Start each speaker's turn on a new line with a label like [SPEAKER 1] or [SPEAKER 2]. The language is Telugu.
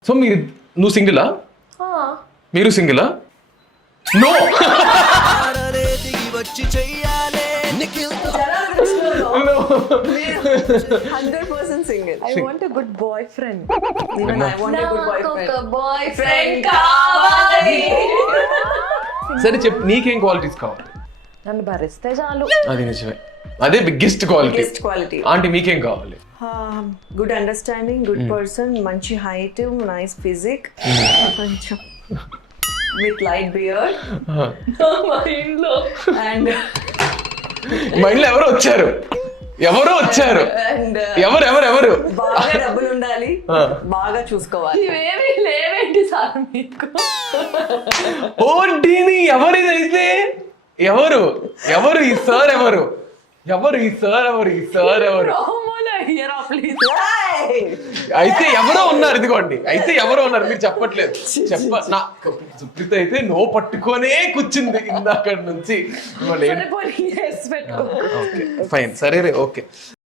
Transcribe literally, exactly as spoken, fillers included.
[SPEAKER 1] సో మీరు నువ్వు సింగిలా మీరు సింగిలా no
[SPEAKER 2] hundred percent single. I want a good boyfriend. Even I want a good boyfriend.
[SPEAKER 3] Boyfriend కావాలి.
[SPEAKER 1] సరే చెప్పు నీకేం క్వాలిటీస్ కావాలి?
[SPEAKER 2] నన్ను భరిస్తే చాలు.
[SPEAKER 1] అది నిజమే, అదే biggest quality.
[SPEAKER 2] Biggest quality.
[SPEAKER 1] Aunty మీకేం కావాలి?
[SPEAKER 2] గుడ్ అండర్స్టాండింగ్, గుడ్ పర్సన్, మంచి హైట్, నైస్ ఫిజిక్, కొంచెం విత్ లైట్ బియర్డ్ మైండ్ లో అండ్
[SPEAKER 1] మైండ్ లో ఎవరు వచ్చారు ఎవరు వచ్చారు
[SPEAKER 2] అండ్
[SPEAKER 1] ఎవరు ఎవరు ఎవరు
[SPEAKER 2] బాగా డబ్బులు ఉండాలి, బాగా చూసుకోవాలి.
[SPEAKER 3] ఇవేమి లేవేంటి సార్ మీకు?
[SPEAKER 1] ఓ డీని ఎవరిదైతే ఎవరు ఎవరు ఈ సార్ ఎవరు ఎవరు ఈ సార్ ఎవరు ఈ సార్ ఎవరు అయితే ఎవరో ఉన్నారు, ఇదిగోండి అయితే ఎవరో ఉన్నారు, మీరు చెప్పట్లేదు. చెప్ప నా సుప్రీత అయితే నో పట్టుకొనే కూర్చుంది ఇందాక నుంచి.
[SPEAKER 3] సరే పోనీ, yes, పెట్టుకో.
[SPEAKER 1] ఓకే ఫైన్, సరే రే, ఓకే.